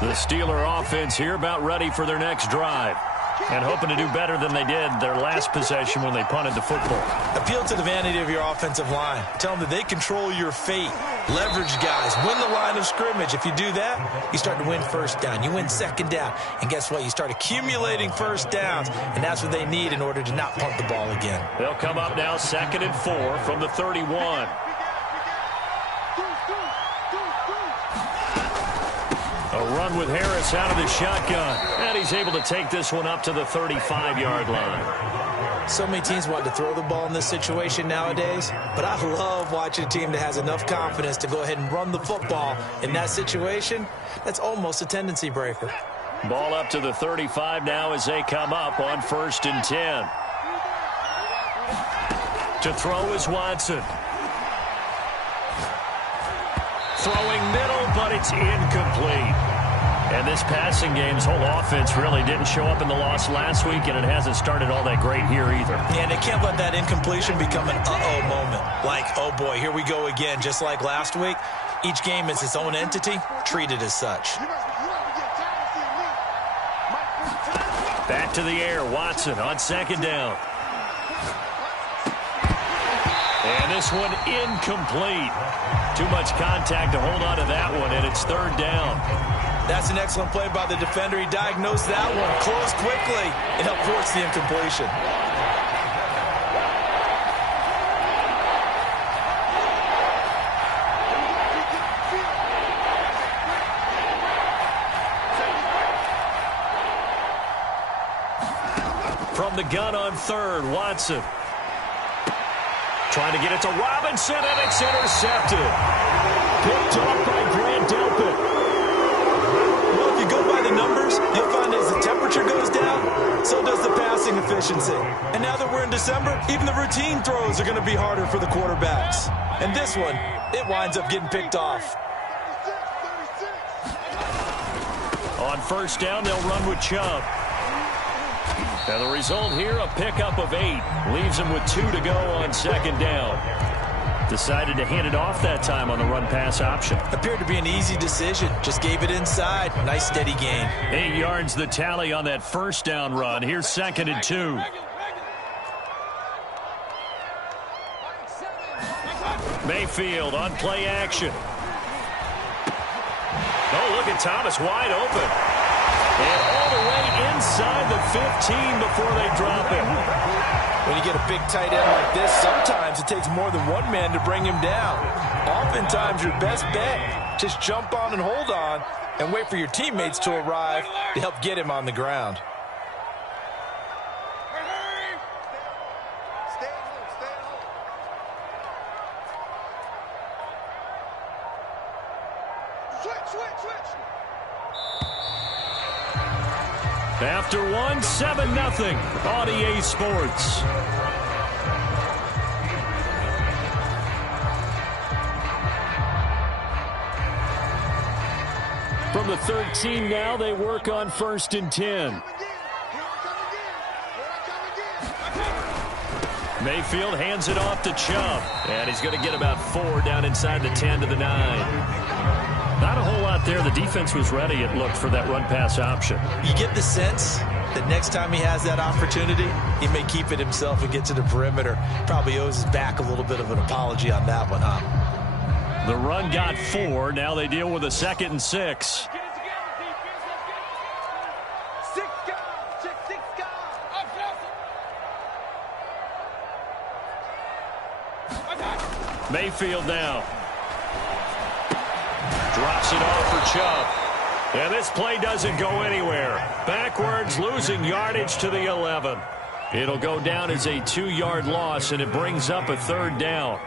The Steeler offense here about ready for their next drive. And hoping to do better than they did their last possession when they punted the football. Appeal to the vanity of your offensive line. Tell them that they control your fate. Leverage guys. Win the line of scrimmage. If you do that, you start to win first down. You win second down. And guess what? You start accumulating first downs. And that's what they need in order to not punt the ball again. They'll come up now 2nd and 4 from the 31. A run with Harris out of the shotgun. And he's able to take this one up to the 35-yard line. So many teams want to throw the ball in this situation nowadays, but I love watching a team that has enough confidence to go ahead and run the football in that situation. That's almost a tendency breaker. Ball up to the 35 now as they come up on 1st and 10. To throw is Watson. Throwing middle, but it's incomplete. And this passing game's whole offense really didn't show up in the loss last week, and it hasn't started all that great here either. Yeah, and they can't let that incompletion become an uh-oh moment. Like, oh boy, here we go again, just like last week. Each game is its own entity, treated as such. Back to the air, Watson on 2nd down. And this one incomplete. Too much contact to hold on to that one, and it's 3rd down. That's an excellent play by the defender. He diagnosed that one, closed quickly, and helped force the incompletion. From the gun on 3rd, Watson. Trying to get it to Robinson, and it's intercepted. Picked off by Grant Delpit. Well, if you go by the numbers, you'll find as the temperature goes down, so does the passing efficiency. And now that we're in December, even the routine throws are going to be harder for the quarterbacks. And this one, it winds up getting picked off. On 1st down, they'll run with Chubb. And the result here, a pickup of 8. Leaves him with 2 to go on 2nd down. Decided to hand it off that time on the run-pass option. Appeared to be an easy decision. Just gave it inside. Nice steady gain. 8 yards the tally on that 1st down run. Here's 2nd and 2. Mayfield on play action. Oh, look at Thomas wide open. And all the way inside the 15 before they drop him. When you get a big tight end like this, sometimes it takes more than one man to bring him down. Oftentimes, your best bet, just jump on and hold on and wait for your teammates to arrive to help get him on the ground. After one, 7-0 on EA Sports. From the 13 now, they work on 1st and 10. Mayfield hands it off to Chubb. And he's going to get about 4 down inside the 10 to the 9. Not a whole lot there. The defense was ready, it looked, for that run-pass option. You get the sense that next time he has that opportunity, he may keep it himself and get to the perimeter. Probably owes his back a little bit of an apology on that one, huh? The run got 4. Now they deal with a 2nd and 6. Mayfield now. Drops it off for Chubb. And this play doesn't go anywhere. Backwards, losing yardage to the 11. It'll go down as a 2-yard loss, and it brings up a 3rd down.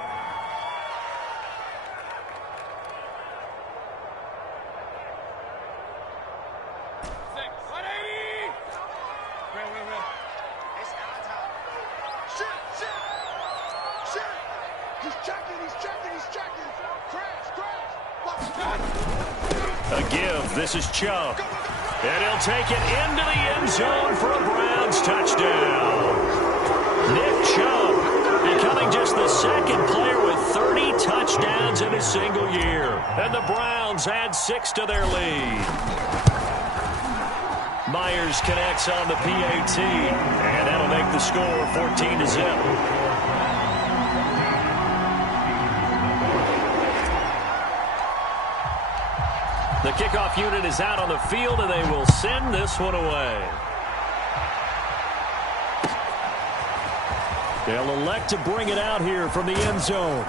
This is Chubb. And he'll take it into the end zone for a Browns touchdown. Nick Chubb becoming just the second player with 30 touchdowns in a single year. And the Browns add 6 to their lead. Myers connects on the PAT, and that'll make the score 14-0. The kickoff unit is out on the field, and they will send this one away. They'll elect to bring it out here from the end zone.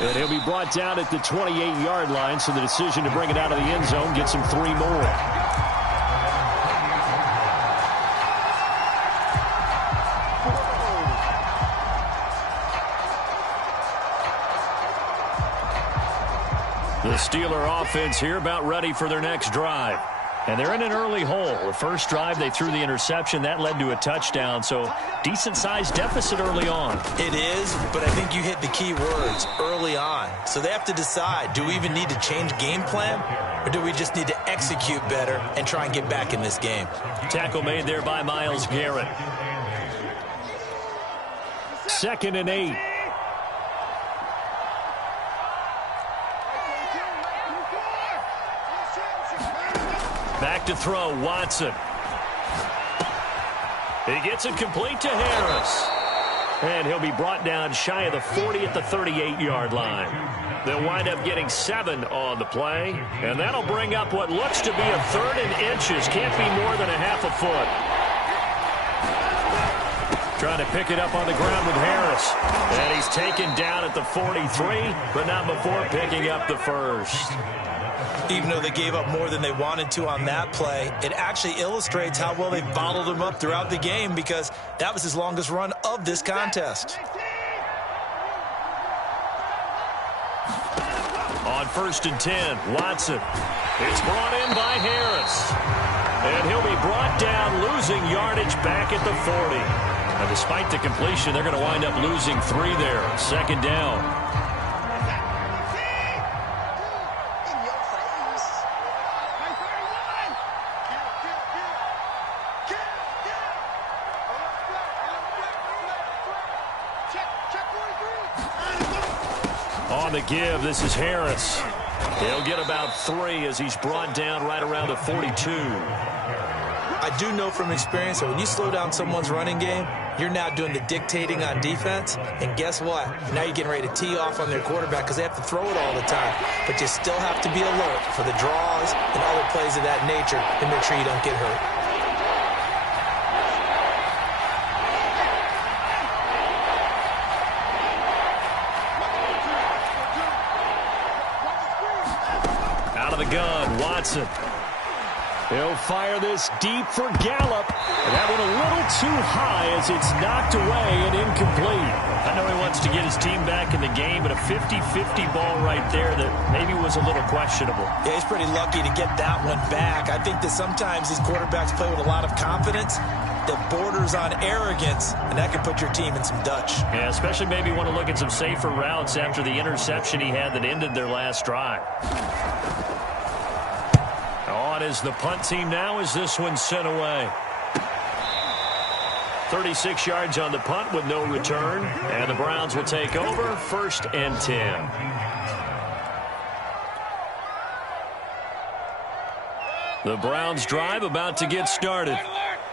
And he'll be brought down at the 28-yard line, so the decision to bring it out of the end zone gets him 3 more. The Steeler offense here about ready for their next drive. And they're in an early hole. The first drive, they threw the interception. That led to a touchdown, so decent-sized deficit early on. It is, but I think you hit the key words, early on. So they have to decide, do we even need to change game plan, or do we just need to execute better and try and get back in this game? Tackle made there by Myles Garrett. 2nd and 8. Back to throw, Watson. He gets it complete to Harris. And he'll be brought down shy of the 40 at the 38-yard line. They'll wind up getting 7 on the play. And that'll bring up what looks to be a 3rd and inches. Can't be more than a half a foot. Trying to pick it up on the ground with Harris. And he's taken down at the 43, but not before picking up the first. Even though they gave up more than they wanted to on that play, it actually illustrates how well they bottled him up throughout the game, because that was his longest run of this contest. On 1st and 10, Watson. It's brought in by Harris. And he'll be brought down, losing yardage back at the 40. Now, despite the completion, they're going to wind up losing 3 there. 2nd down. On the give, this is Harris. He'll get about 3 as he's brought down right around the 42. I do know from experience that when you slow down someone's running game, you're now doing the dictating on defense. And guess what? Now you're getting ready to tee off on their quarterback because they have to throw it all the time. But you still have to be alert for the draws and other plays of that nature to make sure you don't get hurt. The gun, Watson. He'll fire this deep for Gallup. And that one a little too high as it's knocked away and incomplete. I know he wants to get his team back in the game, but a 50-50 ball right there that maybe was a little questionable. Yeah, he's pretty lucky to get that one back. I think that sometimes these quarterbacks play with a lot of confidence that borders on arrogance, and that can put your team in some Dutch. Yeah, especially maybe want to look at some safer routes after the interception he had that ended their last drive. On is the punt team now as this one's sent away. 36 yards on the punt with no return. And the Browns will take over 1st and 10. The Browns drive about to get started.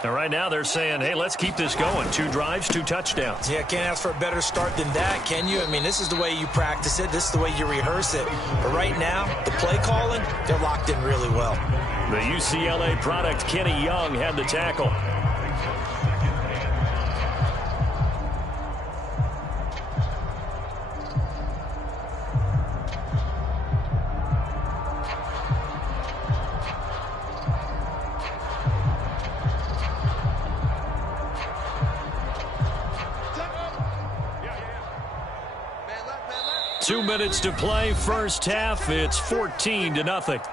And right now they're saying, hey, let's keep this going. 2 drives, 2 touchdowns. Yeah, can't ask for a better start than that, can you? I mean, this is the way you practice it. This is the way you rehearse it. But right now, the play calling, they're locked in really well. The UCLA product, Kenny Young, had the tackle. Two minutes to play, first half. It's 14-0.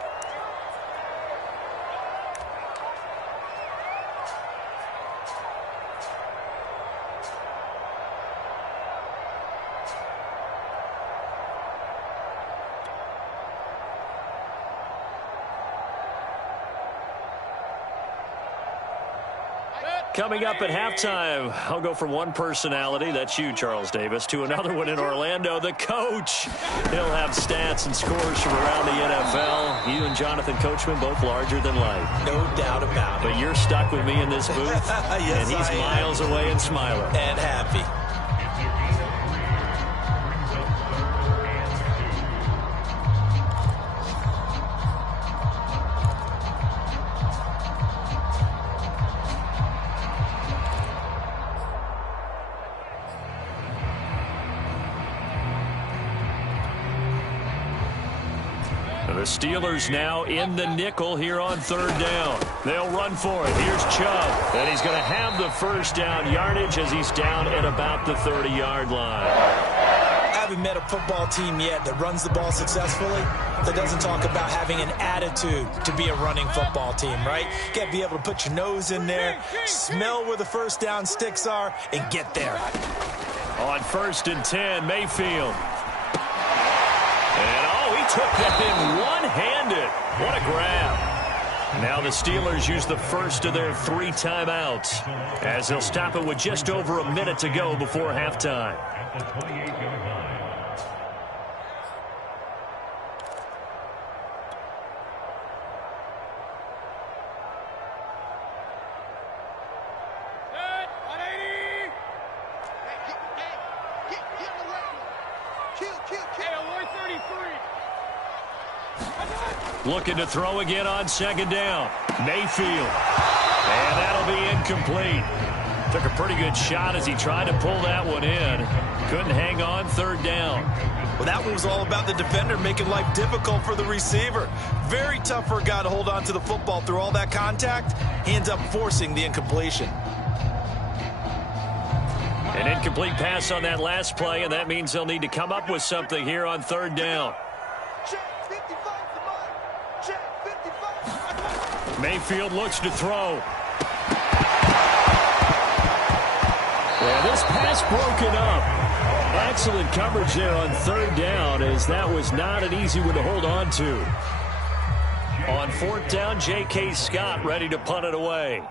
Coming up at halftime, I'll go from one personality, that's you, Charles Davis, to another one in Orlando, the coach. He'll have stats and scores from around the NFL. You and Jonathan Coachman, both larger than life. No doubt about it. But you're stuck with me in this booth, yes, and he's miles away and smiling. And happy. The Steelers now in the nickel here on third down. They'll run for it. Here's Chubb. And he's going to have the first down yardage as he's down at about the 30-yard line. I haven't met a football team yet that runs the ball successfully that doesn't talk about having an attitude to be a running football team, right? You got to be able to put your nose in there, smell where the first down sticks are, and get there. On 1st and 10, Mayfield. And he took that in one-handed. What a grab. Now the Steelers use the first of their 3 timeouts as they'll stop it with just over a minute to go before halftime. Looking to throw again on 2nd down. Mayfield. And that'll be incomplete. Took a pretty good shot as he tried to pull that one in. Couldn't hang on 3rd down. Well, that one was all about the defender making life difficult for the receiver. Very tough for a guy to hold on to the football through all that contact. He ends up forcing the incompletion. An incomplete pass on that last play, and that means they'll need to come up with something here on 3rd down. Mayfield looks to throw. Well, this pass broken up. Excellent coverage there on 3rd down, as that was not an easy one to hold on to. On 4th down, J.K. Scott ready to punt it away.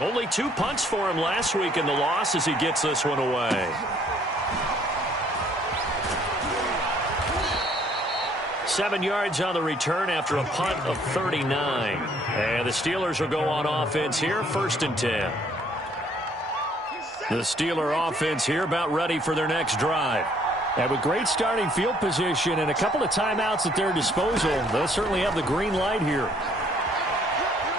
Only 2 punts for him last week in the loss as he gets this one away. 7 yards on the return after a punt of 39. And the Steelers will go on offense here, 1st and 10. The Steeler offense here about ready for their next drive. And with great starting field position and a couple of timeouts at their disposal, they'll certainly have the green light here.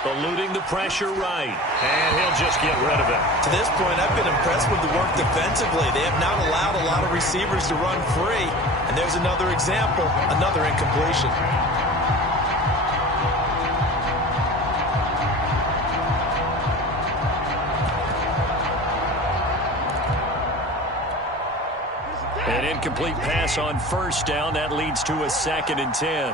Eluding the pressure right. And he'll just get rid of it. To this point, I've been impressed with the work defensively. They have not allowed a lot of receivers to run free. And there's another example, another incompletion. An incomplete pass on 1st down. That leads to a 2nd and 10.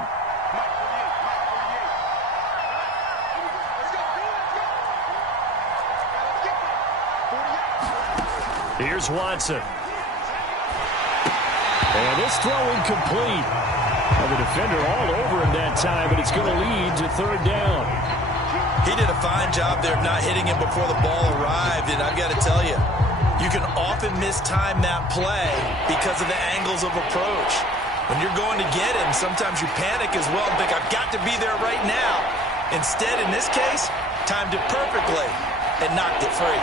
Here's Watson. And this throw incomplete. And the defender all over him that time, but it's going to lead to 3rd down. He did a fine job there of not hitting him before the ball arrived, and I've got to tell you, you can often mistime that play because of the angles of approach. When you're going to get him, sometimes you panic as well and think, I've got to be there right now. Instead, in this case, timed it perfectly and knocked it free.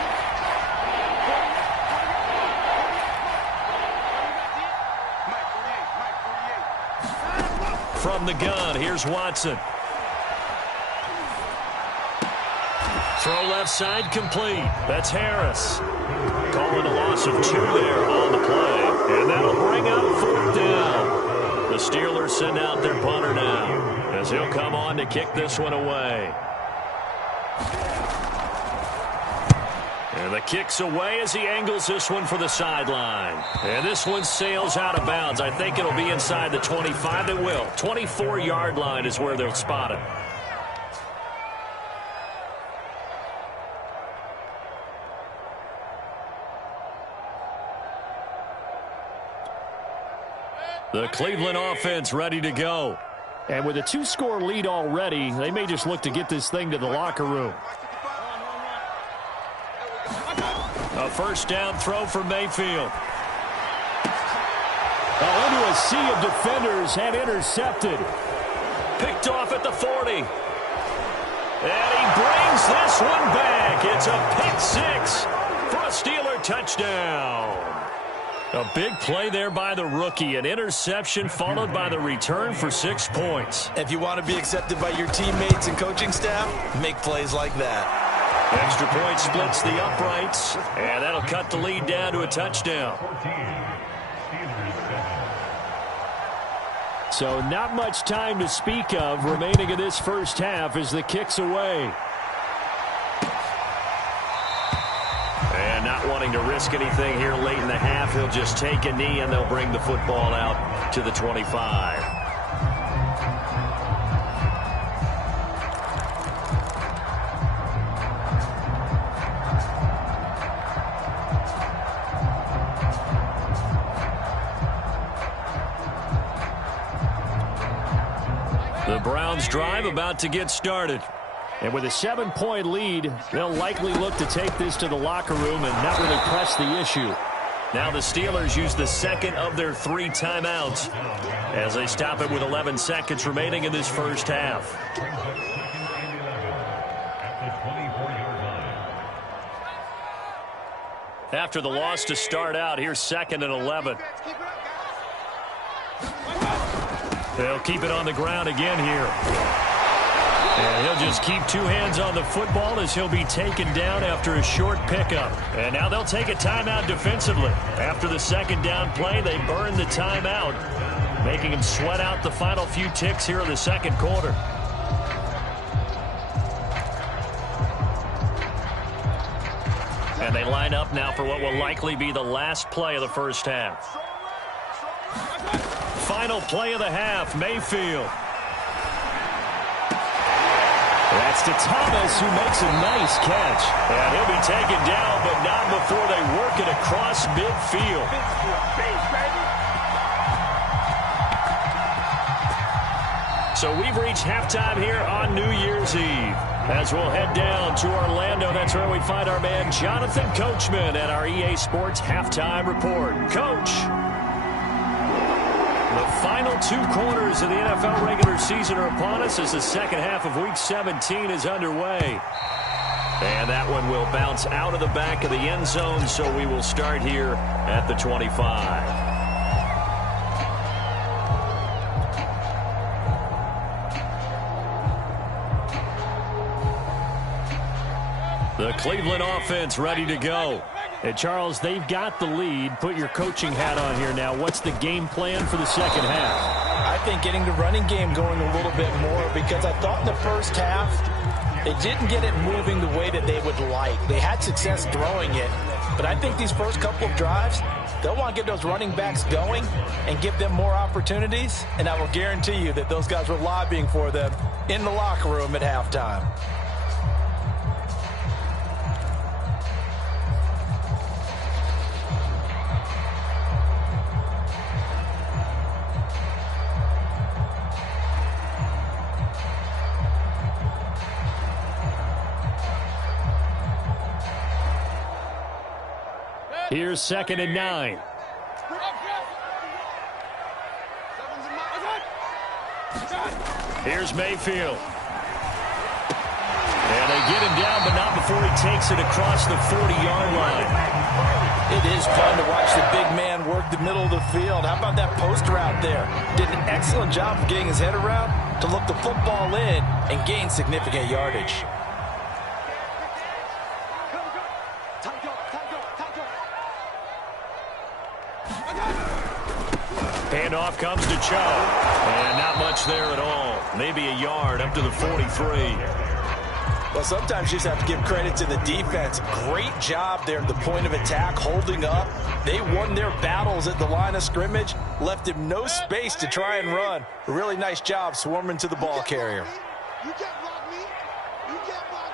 From the gun, here's Watson. Throw left side complete. That's Harris. Calling a loss of 2 there on the play. And that'll bring up 4th down. The Steelers send out their punter now, as he'll come on to kick this one away. And the kick's away as he angles this one for the sideline. And this one sails out of bounds. I think it'll be inside the 25. It will. 24-yard line is where they'll spot it. The Cleveland offense ready to go. And with a 2-score lead already, they may just look to get this thing to the locker room. A first down throw for Mayfield. Into a sea of defenders and intercepted. Picked off at the 40. And he brings this one back. It's a pick-6 for a Steeler touchdown. A big play there by the rookie. An interception followed by the return for 6 points. If you want to be accepted by your teammates and coaching staff, make plays like that. Extra point splits the uprights, and that'll cut the lead down to a touchdown. So not much time to speak of remaining in this first half as the kick's away. And not wanting to risk anything here late in the half, he'll just take a knee and they'll bring the football out to the 25. The Browns drive about to get started. And with a 7-point lead, they'll likely look to take this to the locker room and not really press the issue. Now the Steelers use the second of their 3 timeouts as they stop it with 11 seconds remaining in this first half. After the loss to start out, here's 2nd and 11. They'll keep it on the ground again here. And he'll just keep 2 hands on the football as he'll be taken down after a short pickup. And now they'll take a timeout defensively. After the second down play, they burn the timeout, making him sweat out the final few ticks here in the second quarter. And they line up now for what will likely be the last play of the first half. Final play of the half, Mayfield. That's to Thomas, who makes a nice catch. And he'll be taken down, but not before they work it across midfield. So we've reached halftime here on New Year's Eve. As we'll head down to Orlando, that's where we find our man Jonathan Coachman at our EA Sports Halftime Report. Coach. The final 2 quarters of the NFL regular season are upon us as the second half of Week 17 is underway. And that one will bounce out of the back of the end zone, so we will start here at the 25. The Cleveland offense ready to go. And Charles, they've got the lead. Put your coaching hat on here now. What's the game plan for the second half? I think getting the running game going a little bit more, because I thought in the first half they didn't get it moving the way that they would like. They had success throwing it, but I think these first couple of drives, they'll want to get those running backs going and give them more opportunities, and I will guarantee you that those guys were lobbying for them in the locker room at halftime. Here's 2nd and 9. Here's Mayfield. And they get him down, but not before he takes it across the 40-yard line. It is fun to watch the big man work the middle of the field. How about that post route there? Did an excellent job of getting his head around to look the football in and gain significant yardage. Handoff comes to Chubb. And not much there at all. Maybe a yard up to the 43. Well, sometimes you just have to give credit to the defense. Great job there at the point of attack, holding up. They won their battles at the line of scrimmage, left him no space to try and run. A really nice job swarming to the ball carrier. You can't block me. You can't block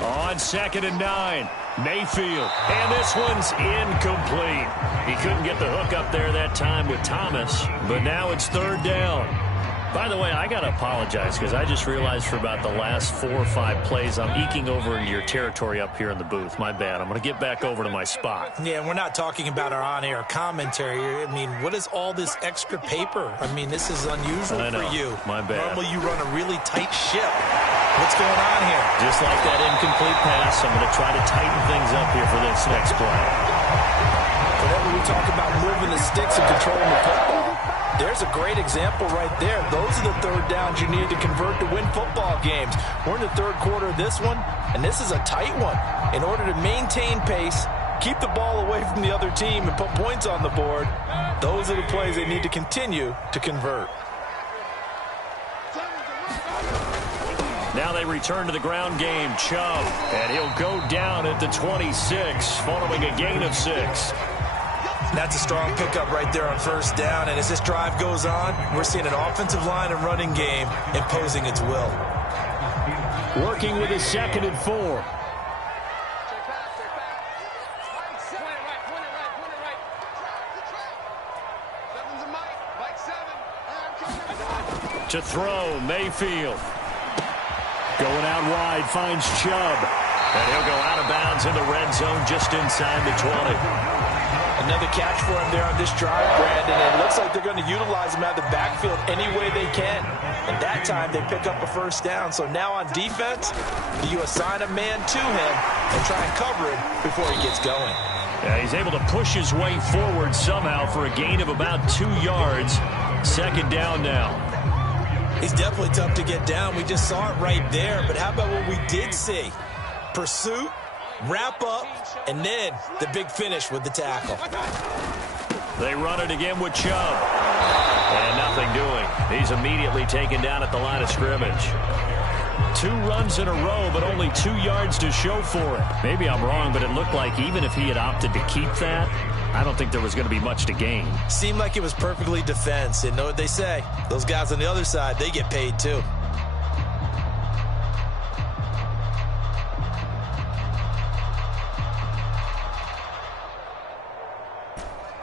me. On 2nd and 9. Mayfield, and this one's incomplete. He couldn't get the hook up there that time with Thomas, but now it's third down. By the way, I got to apologize because I just realized for about the last 4 or 5 plays, I'm eking over into your territory up here in the booth. My bad. I'm going to get back over to my spot. Yeah, we're not talking about our on-air commentary. I mean, what is all this extra paper? I mean, this is unusual for you. My bad. Normally you run a really tight ship. What's going on here? Just like that incomplete pass, I'm going to try to tighten things up here for this next play. Whenever we talk about moving the sticks and controlling the football, there's a great example right there. Those are the third downs you need to convert to win football games. We're in the third quarter of this one, and this is a tight one. In order to maintain pace, keep the ball away from the other team, and put points on the board, those are the plays they need to continue to convert. Now they return to the ground game. Chubb, and he'll go down at the 26 following a gain of 6. That's a strong pickup right there on first down, and as this drive goes on, we're seeing an offensive line and running game imposing its will. Working with his 2nd and 4. To throw, Mayfield. Going out wide, finds Chubb. And he'll go out of bounds in the red zone just inside the 20. Another catch for him there on this drive, Brandon. And it looks like they're going to utilize him out of the backfield any way they can. And that time they pick up a first down. So now on defense, you assign a man to him and try and cover him before he gets going. Yeah, he's able to push his way forward somehow for a gain of about 2 yards. 2nd down now. He's definitely tough to get down. We just saw it right there. But how about what we did see? Pursuit, wrap up, and then the big finish with the tackle. They run it again with Chubb. And nothing doing. He's immediately taken down at the line of scrimmage. 2 runs in a row, but only 2 yards to show for it. Maybe I'm wrong, but it looked like even if he had opted to keep that, I don't think there was going to be much to gain. Seemed like it was perfectly defense. And know what they say? Those guys on the other side, they get paid too.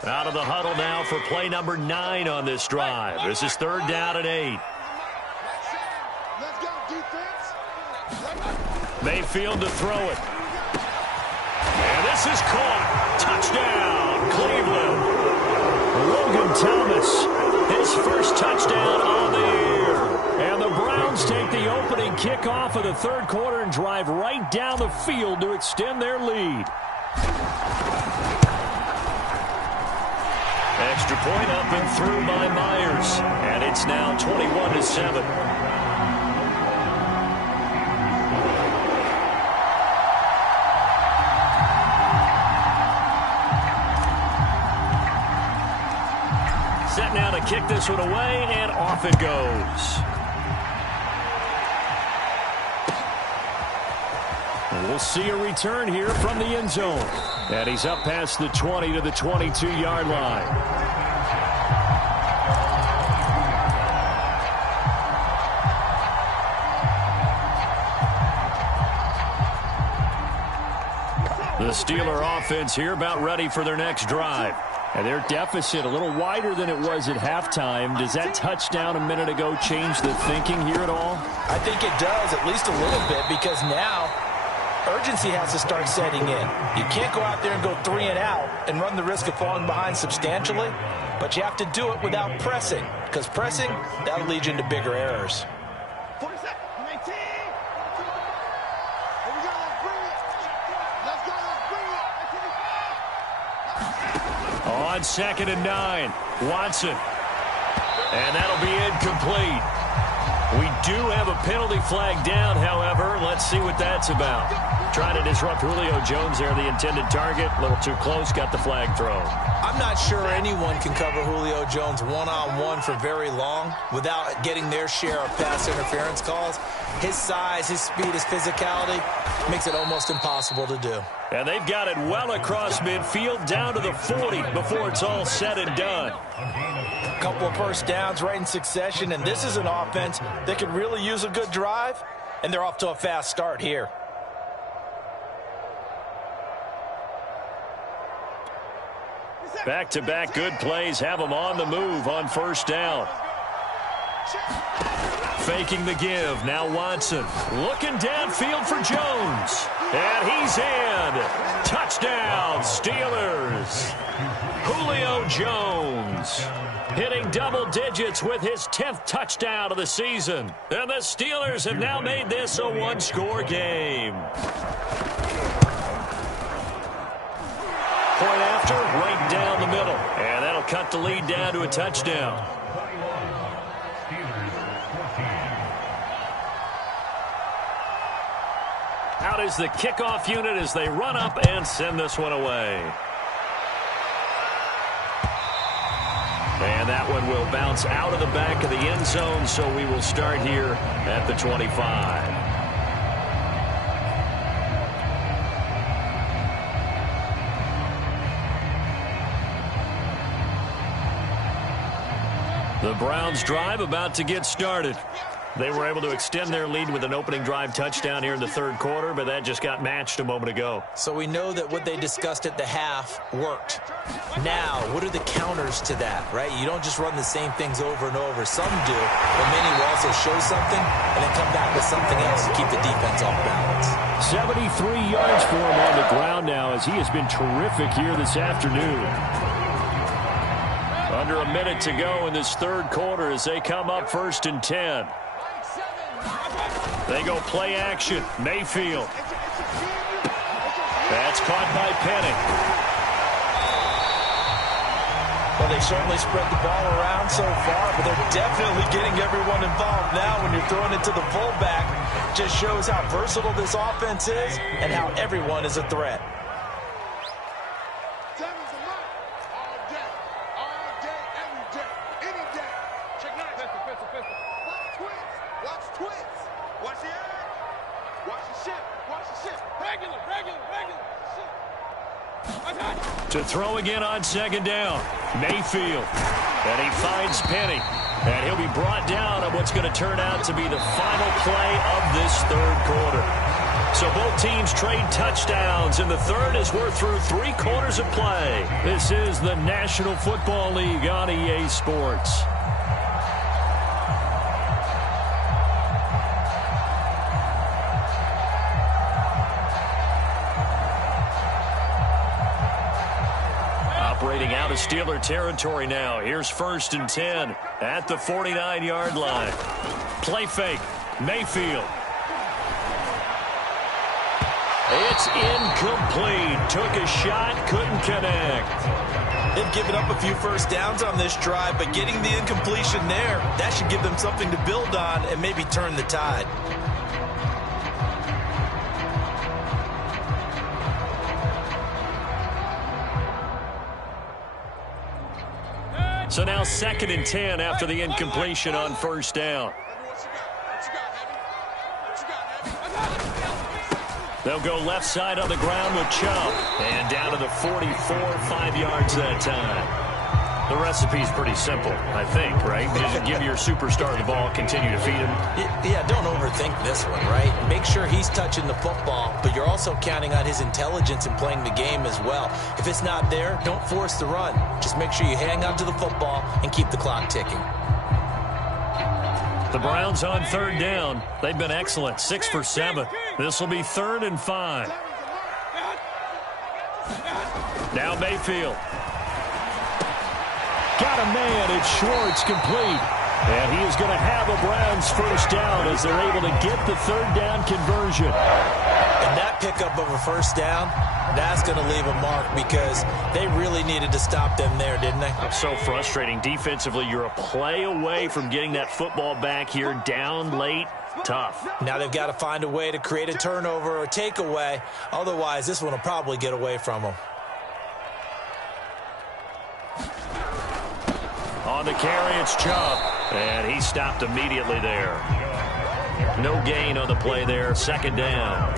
Out of the huddle now for play number 9 on this drive. This is 3rd down and 8. Let's go, defense. Mayfield to throw it. And this is caught. Touchdown, Cleveland. Logan Thomas, his first touchdown on the year. And the Browns take the opening kickoff of the 3rd quarter and drive right down the field to extend their lead. Extra point up and through by Myers. And it's now 21-7. Set now to kick this one away, and off it goes. And we'll see a return here from the end zone. And he's up past the 20 to the 22-yard line. The Steeler offense here about ready for their next drive. And their deficit a little wider than it was at halftime. Does that touchdown a minute ago change the thinking here at all? I think it does, at least a little bit, because now urgency has to start setting in. You can't go out there and go 3 and out and run the risk of falling behind substantially, but you have to do it without pressing, because pressing, that'll lead you into bigger errors. 40 seconds. 19. Here we go. Let's bring it. Let's go. Let's bring it. On 2nd and 9, Watson. And that'll be incomplete. We do have a penalty flag down, however. Let's see what that's about. Trying to disrupt Julio Jones there, the intended target. A little too close, got the flag thrown. I'm not sure anyone can cover Julio Jones one-on-one for very long without getting their share of pass interference calls. His size, his speed, his physicality makes it almost impossible to do. And they've got it well across midfield down to the 40 before it's all said and done. A couple of first downs right in succession, and this is an offense that could really use a good drive, and they're off to a fast start here. Back-to-back good plays have them on the move on first down. Faking the give. Now Watson looking downfield for Jones. And he's in. Touchdown, Steelers. Julio Jones hitting double digits with his 10th touchdown of the season. And the Steelers have now made this a one-score game. Point after, right down the middle. And that'll cut the lead down to a touchdown. Out is the kickoff unit as they run up and send this one away. And that one will bounce out of the back of the end zone, so we will start here at the 25. The Browns drive about to get started. They were able to extend their lead with an opening drive touchdown here in the third quarter, but that just got matched a moment ago. So we know that what they discussed at the half worked. Now, what are the counters to that, right? You don't just run the same things over and over. Some do, but many will also show something and then come back with something else to keep the defense off balance. 73 yards for him on the ground now as he has been terrific here this afternoon. Under a minute to go in this third quarter as they come up 1st and 10. They go play action. Mayfield. That's caught by Penny. Well, they certainly spread the ball around so far, but they're definitely getting everyone involved now when you're throwing it to the fullback. Just shows how versatile this offense is and how everyone is a threat. To throw again on 2nd down. Mayfield. And he finds Penny. And he'll be brought down on what's going to turn out to be the final play of this third quarter. So both teams trade touchdowns, and the third as we're through 3 quarters of play. This is the National Football League on EA Sports. Operating out of Steeler territory now. Here's 1st and 10 at the 49-yard line. Play fake. Mayfield. It's incomplete. Took a shot, couldn't connect. They've given up a few first downs on this drive, but getting the incompletion there, that should give them something to build on and maybe turn the tide. So now 2nd and 10 after the incompletion on 1st down. They'll go left side on the ground with Chubb. And down to the 44, 5 yards that time. The recipe's pretty simple, I think, right? Just give your superstar the ball, continue to feed him. Yeah, don't overthink this one, right? Make sure he's touching the football, but you're also counting on his intelligence in playing the game as well. If it's not there, don't force the run. Just make sure you hang on to the football and keep the clock ticking. The Browns on 3rd down. They've been excellent, 6 for 7. This will be 3rd and 5. Now Mayfield. Got a man. It's Schwartz, complete. And he is going to have a Browns first down as they're able to get the 3rd down conversion. And that pickup of a first down, that's going to leave a mark because they really needed to stop them there, didn't they? So frustrating. Defensively, you're a play away from getting that football back here down late. Tough. Now they've got to find a way to create a turnover or takeaway. Otherwise, this one will probably get away from them. On the carry, it's Chubb. And he stopped immediately there. No gain on the play there. 2nd down.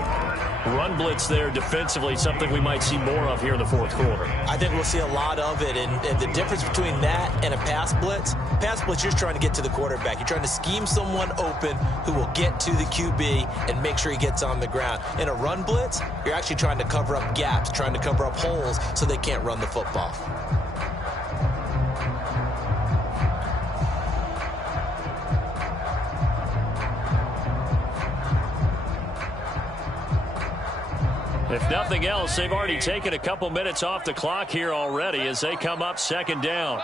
run blitz there defensively, something we might see more of here in the fourth quarter. I think we'll see a lot of it, and the difference between that and a pass blitz, you're just trying to get to the quarterback. You're trying to scheme someone open who will get to the QB and make sure he gets on the ground. In a run blitz, you're actually trying to cover up gaps, trying to cover up holes so they can't run the football. If nothing else, they've already taken a couple minutes off the clock here already as they come up second down.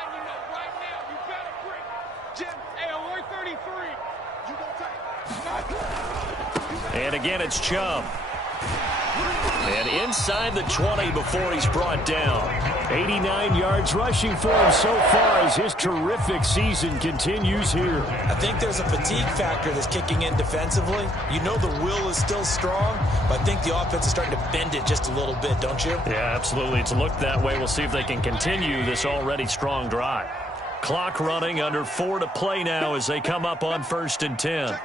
And again, it's Chubb. And inside the 20 before he's brought down. 89 yards rushing for him so far as his terrific season continues here. I think there's a fatigue factor that's kicking in defensively. You know the will is still strong, but I think the offense is starting to bend it just a little bit, don't you? Yeah, absolutely. It's looked that way. We'll see if they can continue this already strong drive. Clock running, under 4 to play now as they come up on 1st and 10.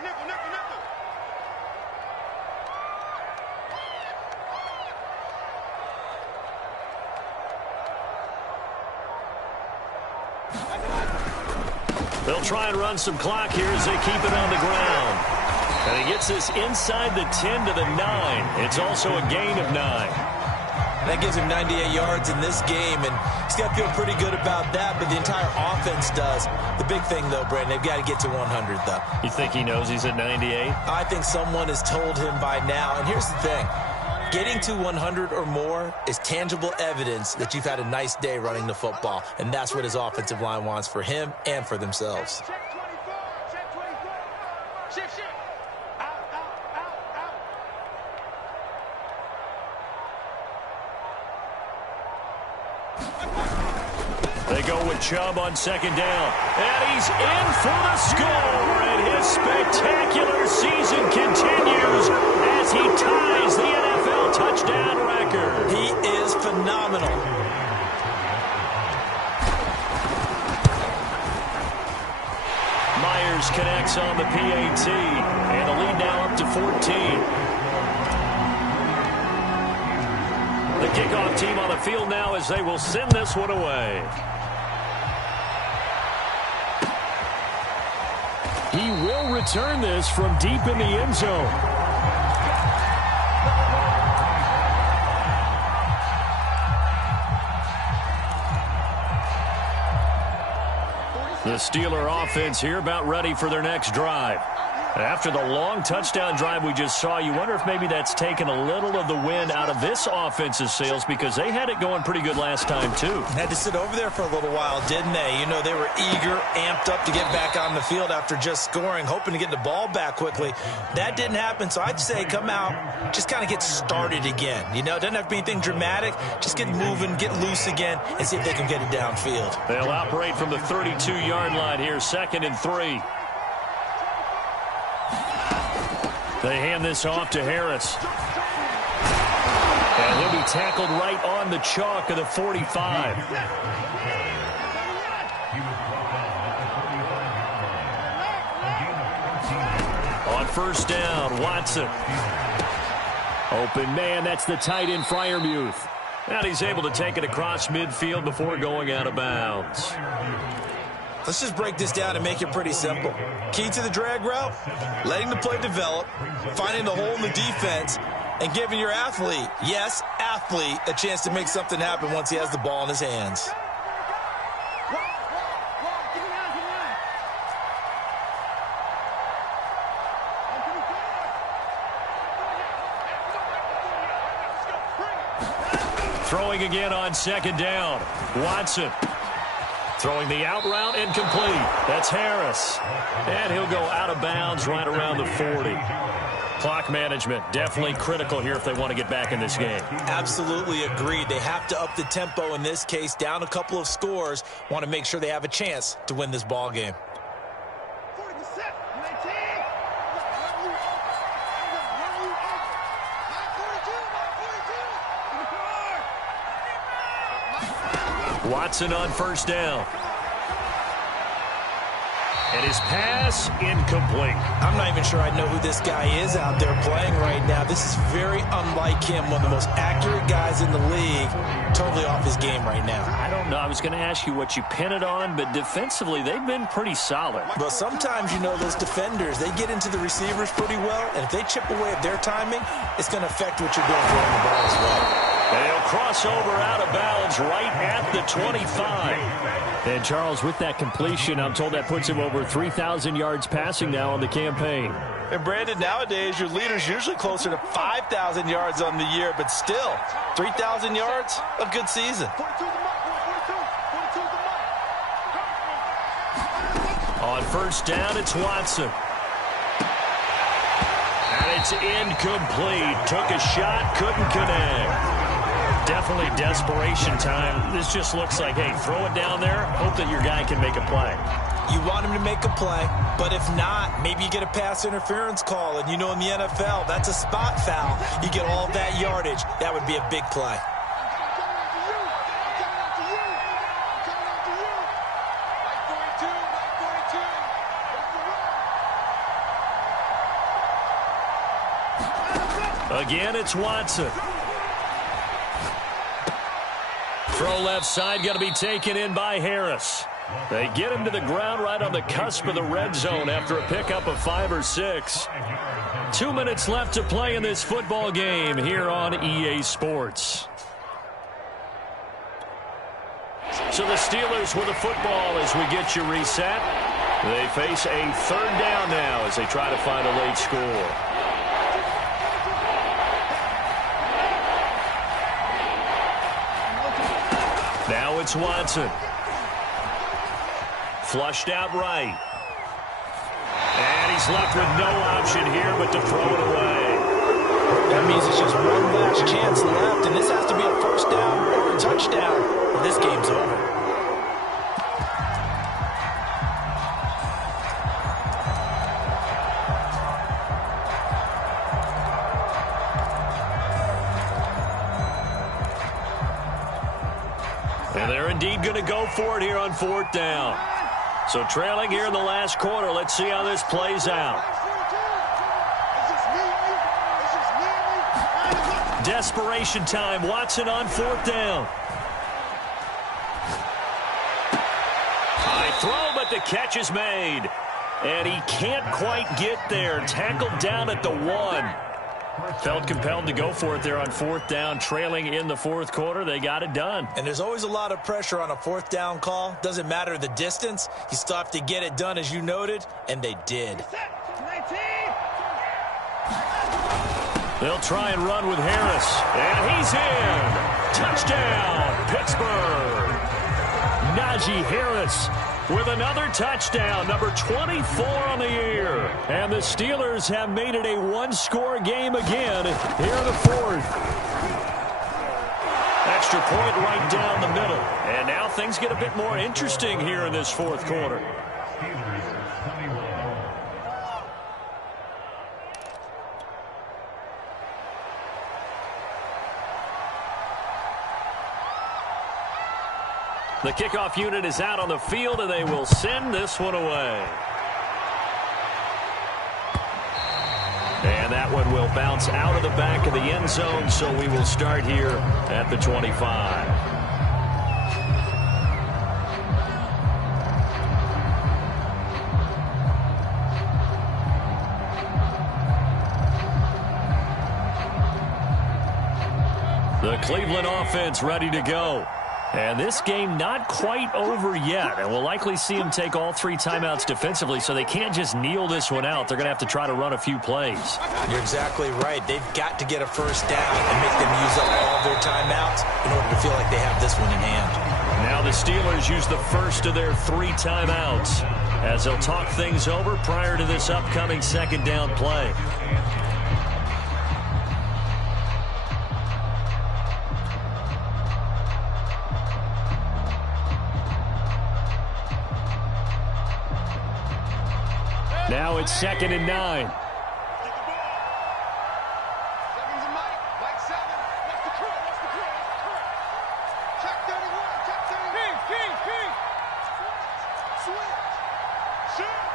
They'll try and run some clock here as they keep it on the ground. And he gets this inside the 10 to the 9. It's also a gain of 9. That gives him 98 yards in this game, and he's got to feel pretty good about that, but the entire offense does. The big thing, though, Brandon, they've got to get to 100, though. You think he knows he's at 98? I think someone has told him by now, and here's the thing. Getting to 100 or more is tangible evidence that you've had a nice day running the football, and that's what his offensive line wants for him and for themselves. They go with Chubb on second down. And he's in for the score. And his spectacular season continues as he ties the NFL touchdown record. He is phenomenal. Myers connects on the PAT. And the lead now up to 14. The kickoff team on the field now as they will send this one away. He will return this from deep in the end zone. The Steeler offense here about ready for their next drive. After the long touchdown drive we just saw, you wonder if maybe that's taken a little of the wind out of this offense's sails because they had it going pretty good last time, too. Had to sit over there for a little while, didn't they? You know, they were eager, amped up to get back on the field after just scoring, hoping to get the ball back quickly. That didn't happen, so I'd say come out, just kind of get started again. You know, it doesn't have to be anything dramatic. Just get moving, get loose again, and see if they can get it downfield. They'll operate from the 32-yard line here, 2nd and 3. They hand this off to Harris. And he'll be tackled right on the chalk of the 45. On 1st down, Watson. Open man, that's the tight end Freiermuth. And he's able to take it across midfield before going out of bounds. Let's just break this down and make it pretty simple. Key to the drag route, letting the play develop, finding the hole in the defense, and giving your athlete, yes, athlete, a chance to make something happen once he has the ball in his hands. Throwing again on 2nd down. Watson. Throwing the out route and complete. That's Harris. And he'll go out of bounds right around the 40. Clock management definitely critical here if they want to get back in this game. Absolutely agreed. They have to up the tempo in this case, down a couple of scores. Want to make sure they have a chance to win this ball game. Watson on 1st down. And his pass incomplete. I'm not even sure I know who this guy is out there playing right now. This is very unlike him, one of the most accurate guys in the league. Totally off his game right now. I don't know. I was going to ask you what you pin it on, but defensively, they've been pretty solid. Well, sometimes, you know, those defenders, they get into the receivers pretty well, and if they chip away at their timing, it's going to affect what you're doing throwing the ball as well. And he'll cross over out of bounds right at the 25. And Charles, with that completion, I'm told that puts him over 3,000 yards passing now on the campaign. And Brandon, nowadays your leader's usually closer to 5,000 yards on the year, but still, 3,000 yards, a good season. 42 the mark, 42 the mark. On first down, it's Watson. And it's incomplete. Took a shot, couldn't connect. Definitely desperation time. This just looks like, hey, throw it down there, hope that your guy can make a play. You want him to make a play, but if not, maybe you get a pass interference call, and you know in the NFL, that's a spot foul. You get all that yardage. That would be a big play. Again, it's Watson. Throw left side, going to be taken in by Harris. They get him to the ground right on the cusp of the red zone after a pickup of 5 or 6. 2 minutes left to play in this football game here on EA Sports. So the Steelers with the football as we get you reset. They face a third down now as they try to find a late score. Now it's Watson. Flushed out right. And he's left with no option here but to throw it away. That means it's just one last chance left, and this has to be a first down or a touchdown, or this game's over. And they're indeed going to go for it here on fourth down. So trailing here in the last quarter. Let's see how this plays out. Desperation time. Watson on fourth down. High throw, but the catch is made. And he can't quite get there. Tackled down at the 1. Felt compelled to go for it there on fourth down, trailing in the fourth quarter. They got it done. And there's always a lot of pressure on a fourth down call. Doesn't matter the distance. You still have to get it done, as you noted, and they did. They'll try and run with Harris. And he's in. Touchdown, Pittsburgh. Najee Harris with another touchdown, number 24 on the year. And the Steelers have made it a one-score game again here in the fourth. Extra point right down the middle. And now things get a bit more interesting here in this fourth quarter. The kickoff unit is out on the field, and they will send this one away. And that one will bounce out of the back of the end zone, so we will start here at the 25. The Cleveland offense ready to go. And this game not quite over yet. And we'll likely see them take all 3 timeouts defensively, so they can't just kneel this one out. They're going to have to try to run a few plays. You're exactly right. They've got to get a first down and make them use up all their timeouts in order to feel like they have this one in hand. Now the Steelers use the first of their 3 timeouts as they'll talk things over prior to this upcoming second down play. Now it's 2nd and 9. Seconds and Mike. Mike 7. What's the crew? What's the crew? What's the crew? Check 31. Check 31. King. Switch. Shoot.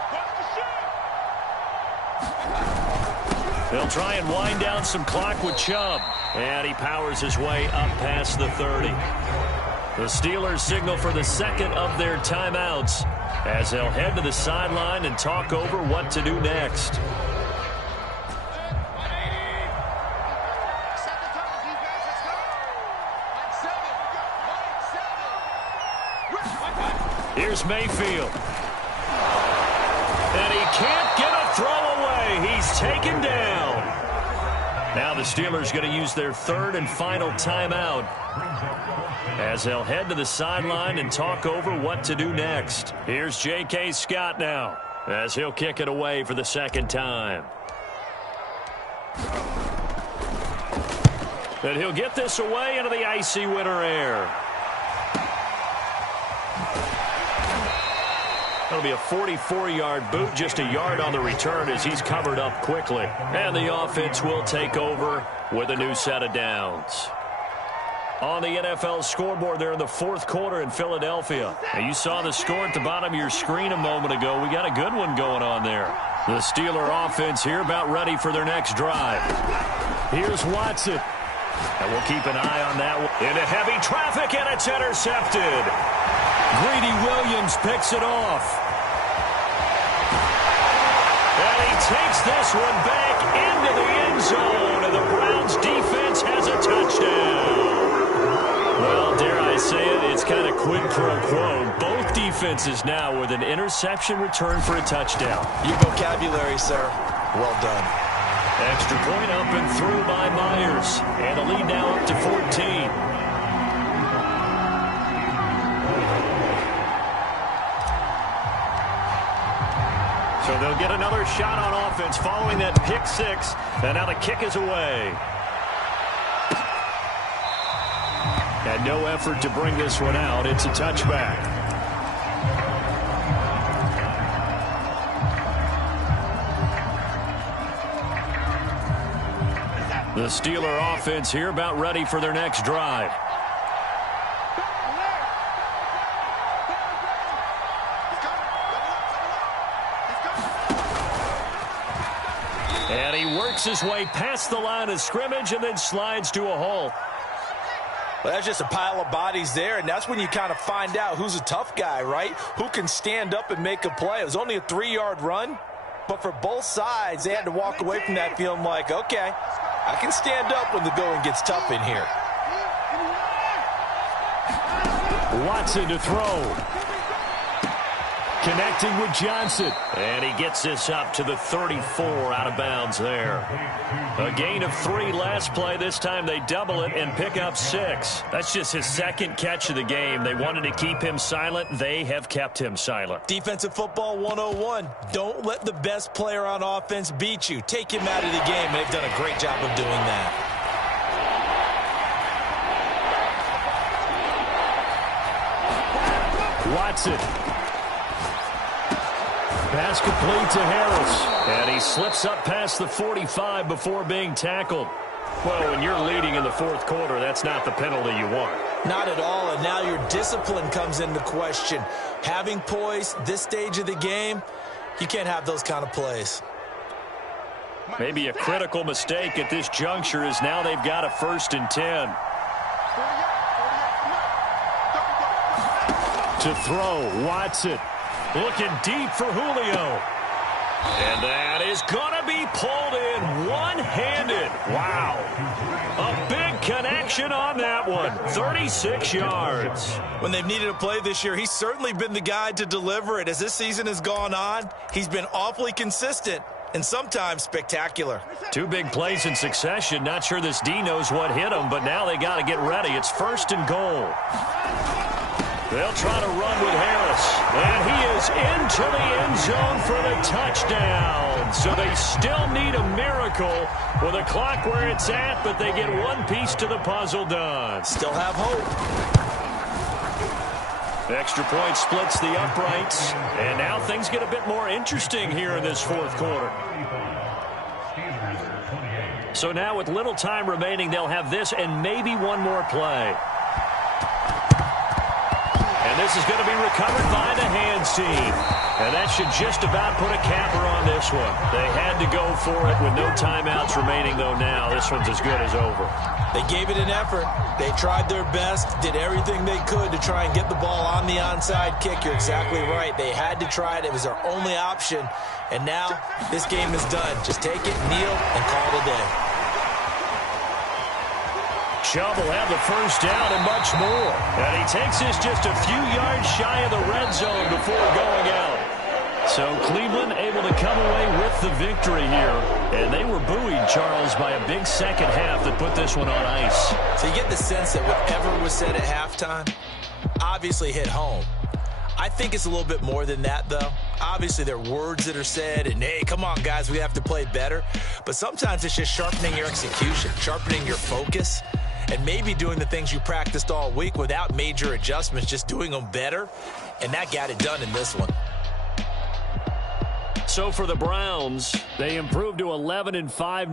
They'll try and wind down some clock with Chubb. And he powers his way up past the 30. The Steelers signal for the second of their timeouts as they'll head to the sideline and talk over what to do next. Here's Mayfield. And he can't get a throw away. He's taken down. Now the Steelers going to use their third and final timeout as they'll head to the sideline and talk over what to do next. Here's J.K. Scott now as he'll kick it away for the second time. And he'll get this away into the icy winter air. That'll be a 44-yard boot, just a yard on the return as he's covered up quickly. And the offense will take over with a new set of downs. On the NFL scoreboard there in the fourth quarter in Philadelphia. Now, you saw the score at the bottom of your screen a moment ago. We got a good one going on there. The Steeler offense here about ready for their next drive. Here's Watson. And we'll keep an eye on that one. Into heavy traffic, and it's intercepted. Greedy Williams picks it off. And he takes this one back into the end zone, and the Browns defense has a touchdown. Well, dare I say it, it's kind of quid pro quo. Both defenses now with an interception return for a touchdown. Your vocabulary, sir. Well done. Extra point up and through by Myers. And the lead now up to 14. So they'll get another shot on offense following that pick six. And now the kick is away. And no effort to bring this one out. It's a touchback. The Steeler offense here about ready for their next drive. And he works his way past the line of scrimmage and then slides to a halt. Well, that's just a pile of bodies there, and that's when you kind of find out who's a tough guy, right? Who can stand up and make a play. It was only a 3-yard run, but for both sides, they had to walk away from that feeling like, okay, I can stand up when the going gets tough in here. Watson to throw. Connecting with Johnson. And he gets this up to the 34 out of bounds there. A gain of 3 last play. This time they double it and pick up 6. That's just his second catch of the game. They wanted to keep him silent. They have kept him silent. Defensive football 101. Don't let the best player on offense beat you. Take him out of the game. They've done a great job of doing that. Watson. Pass complete to Harris. And he slips up past the 45 before being tackled. Well, when you're leading in the fourth quarter, that's not the penalty you want. Not at all, and now your discipline comes into question. Having poise this stage of the game, you can't have those kind of plays. Maybe a critical mistake at this juncture is now they've got a 1st and 10. To throw, Watson. Looking deep for Julio. And that is going to be pulled in one-handed. Wow. A big connection on that one. 36 yards. When they've needed a play this year, he's certainly been the guy to deliver it. As this season has gone on, he's been awfully consistent and sometimes spectacular. 2 big plays in succession. Not sure this D knows what hit him, but now they got to get ready. It's 1st and goal. They'll try to run with Harris. And he is into the end zone for the touchdown. So they still need a miracle with the clock where it's at, but they get one piece to the puzzle done. Still have hope. Extra point splits the uprights. And now things get a bit more interesting here in this fourth quarter. So now with little time remaining, they'll have this and maybe one more play. And And this is going to be recovered by the hands team. And that should just about put a capper on this one. They had to go for it with no timeouts remaining, though now this one's as good as over. They gave it an effort. They tried their best, did everything they could to try and get the ball on the onside kick. You're exactly right. They had to try it. It was their only option. And now this game is done. Just take it, kneel, and call it a day. Chubb will have the first down and much more. And he takes this just a few yards shy of the red zone before going out. So Cleveland able to come away with the victory here. And they were buoyed, Charles, by a big second half that put this one on ice. So you get the sense that whatever was said at halftime obviously hit home. I think it's a little bit more than that, though. Obviously, there are words that are said, and, hey, come on, guys, we have to play better. But sometimes it's just sharpening your execution, sharpening your focus, and maybe doing the things you practiced all week without major adjustments, just doing them better. And that got it done in this one. So for the Browns, they improved to 11-5.